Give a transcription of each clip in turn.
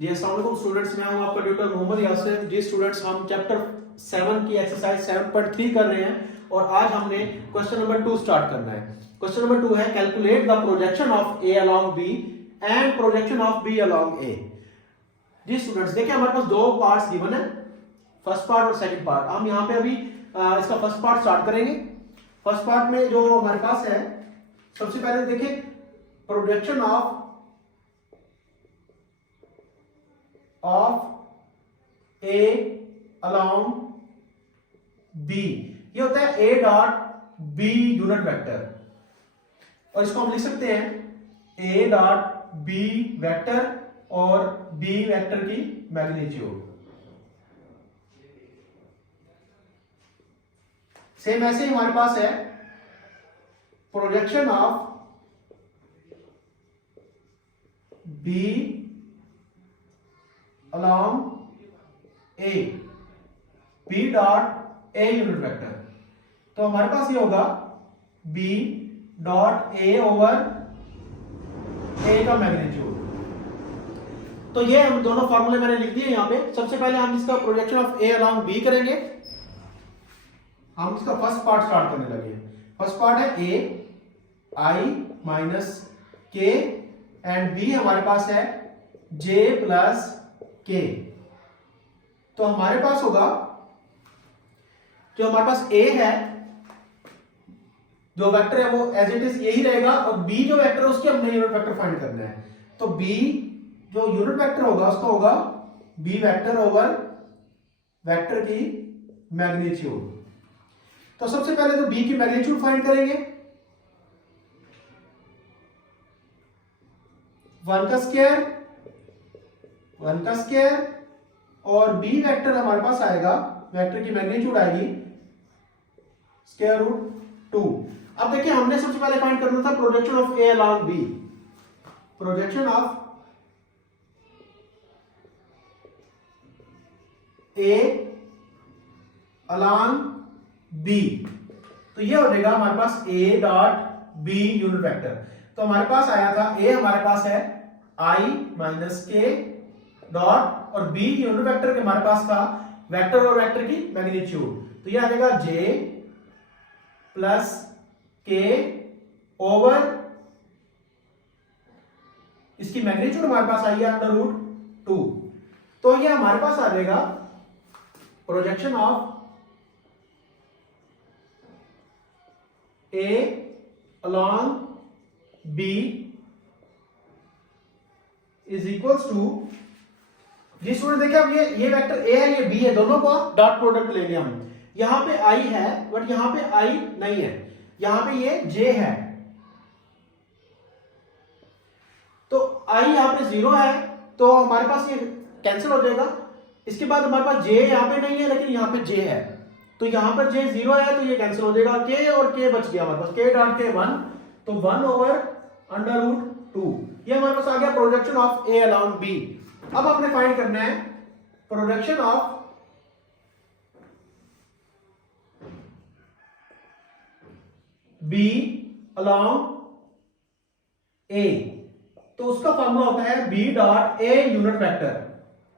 जी अस्सलाम वालेकुम स्टूडेंट्स, मैं हूं आपका ट्यूटर मोहम्मद यासिर। जी स्टूडेंट्स, हम चैप्टर 7 की एक्सरसाइज 7.3 कर रहे हैं और आज हमने क्वेश्चन नंबर 2 स्टार्ट करना है। क्वेश्चन नंबर 2 है calculate the projection of A along B and projection of B along A. जी स्टूडेंट्स, देखिए हमारे पास दो पार्ट्स गिवन है, फर्स्ट पार्ट और सेकंड पार्ट। हम यहाँ पे अभी इसका फर्स्ट पार्ट स्टार्ट करेंगे। फर्स्ट पार्ट में जो हमारे पास है, सबसे पहले देखिए projection of A along B, ये होता है A dot B unit vector, और इसको हम लिख सकते हैं ए डॉट बी वेक्टर और बी वेक्टर की मैग्नीट्यूड। सेम ऐसे ही हमारे पास है projection of B along A, B dot A unit vector. तो हमारे पास ये होगा B dot A over A का मैग्नीट्यूड। तो ये हम दोनों फॉर्मूले मैंने लिख दिए यहां पे। सबसे पहले हम इसका projection of A along B करेंगे। हम इसका फर्स्ट पार्ट स्टार्ट करने लगे। फर्स्ट पार्ट है ए आई माइनस के एंड बी हमारे पास है जे प्लस के। तो हमारे पास होगा, जो हमारे पास ए है, जो वेक्टर है वो एज इट इज यही रहेगा, और बी जो वेक्टर है उसकी हमने यूनिट वेक्टर फाइंड करना है। तो बी जो यूनिट वेक्टर होगा उसका होगा बी वेक्टर ओवर वेक्टर की मैग्नीट्यूड। तो सबसे पहले तो बी की मैग्नीट्यूड फाइंड करेंगे, 1 का स्क्वायर और बी वेक्टर हमारे पास आएगा, वेक्टर की मैग्नीट्यूड आएगी स्क्वायर रूट 2। अब देखिए हमने सबसे पहले फाइंड करना था projection of A along B. Projection of A along B, तो ये हो जाएगा हमारे पास A dot B unit vector. तो हमारे पास आया था ए, हमारे पास है आई माइनस के डॉट, और बी यूनिट वेक्टर के हमारे पास था वेक्टर और वेक्टर की मैग्नीट्यूड। तो ये आ जाएगा जे प्लस के ओवर, इसकी मैग्नीट्यूड हमारे पास आई है अंडर रूट 2। तो ये हमारे पास आ जाएगा projection of A along B is equals to, जी स्टूडेंट देखिए अब ये वेक्टर ए है, ये बी है, दोनों को डॉट प्रोडक्ट लेंगे हम। यहां पे आई है बट यहां पे आई नहीं है, यहां पे ये जे है, तो आई यहां पे 0 है, तो हमारे पास ये कैंसिल हो जाएगा। इसके बाद हमारे पास जे यहां पे नहीं है लेकिन यहां पे जे है, तो यहां पर जे 0 है तो ये कैंसिल हो जाएगा। के और के बच गया हमारे पास, के डॉट के 1, तो 1 ओवर अंडर रूट 2। ये हमारे पास आ गया projection of A along B. अब आपने फाइंड करना है projection of B along A. तो उसका फॉर्मूला होता है B dot A unit vector,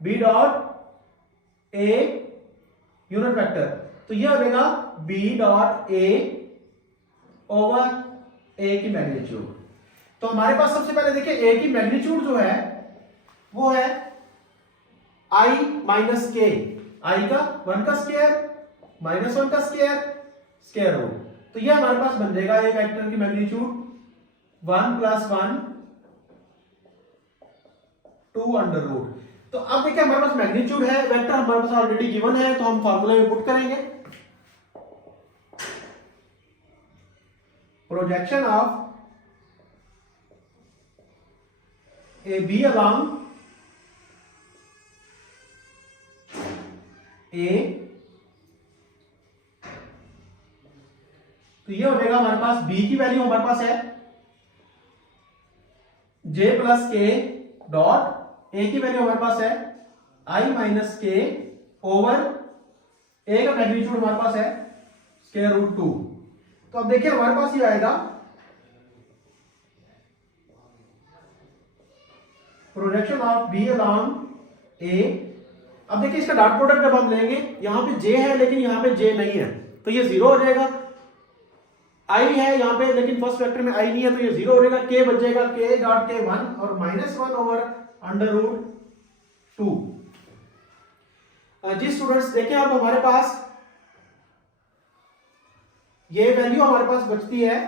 B dot A unit vector. तो यह हो जाएगा B dot A over A की मैग्नीट्यूड। तो हमारे पास सबसे पहले देखिए ए की मैग्नीट्यूड जो है वो है आई माइनस के, आई का 1 का स्क्वायर माइनस 1 का स्क्वायर रूट। तो यह हमारे पास बन जाएगा ए वेक्टर की मैग्नीट्यूड 1 प्लस 1 2 अंडर रूट। तो अब देखिए हमारे पास मैग्नीट्यूड है, वेक्टर हमारे पास ऑलरेडी गिवन है, तो हम फार्मूले में पुट करेंगे। Projection of A B along A, तो ये हो जाएगा हमारे पास बी की वैल्यू हमारे पास है जे प्लस के डॉट, ए की वैल्यू हमारे पास है आई माइनस के ओवर ए का मैग्नीट्यूड हमारे पास है स्क्वायर रूट 2। तो अब देखिए हमारे पास ये आएगा projection of B along A. अब देखिए इसका डॉट प्रोडक्ट जब हम लेंगे, यहां पे जे है लेकिन यहां पे जे नहीं है तो ये 0 हो जाएगा। आई है यहां पे लेकिन फर्स्ट वेक्टर में आई नहीं है तो ये 0 हो जाएगा। के बचेगा के डॉट के 1 और -1 ओवर √2। जी स्टूडेंट्स देखिए अब हमारे पास ये वैल्यू हमारे पास बचती है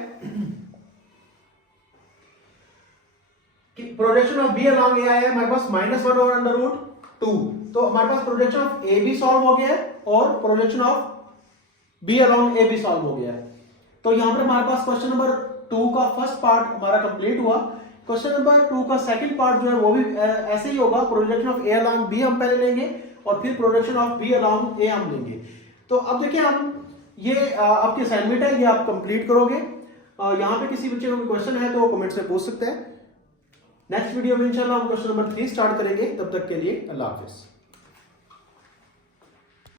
कि projection of B along A है हमारे पास -1 ओवर √2। तो हमारे पास प्रोजेक्शन ऑफ ए भी सॉल्व हो गया है और projection of B along A भी सॉल्व हो गया है। तो यहां पर हमारे पास क्वेश्चन नंबर 2 का फर्स्ट पार्ट हमारा कंप्लीट हुआ। क्वेश्चन नंबर 2 का सेकंड पार्ट जो है वो भी ऐसे ही होगा। Projection of A along B हम पहले लेंगे और फिर projection of B along A हम लेंगे। तो अब देखिए हम ये आपकी असाइनमेंट है, ये आप कंप्लीट करोगे। यहाँ पे किसी बच्चे को कोई क्वेश्चन है तो वो कमेंट्स में पूछ सकते हैं। नेक्स्ट वीडियो में इंशाल्लाह हम क्वेश्चन नंबर 3 स्टार्ट करेंगे। तब तक के लिए अल्लाह हाफिज।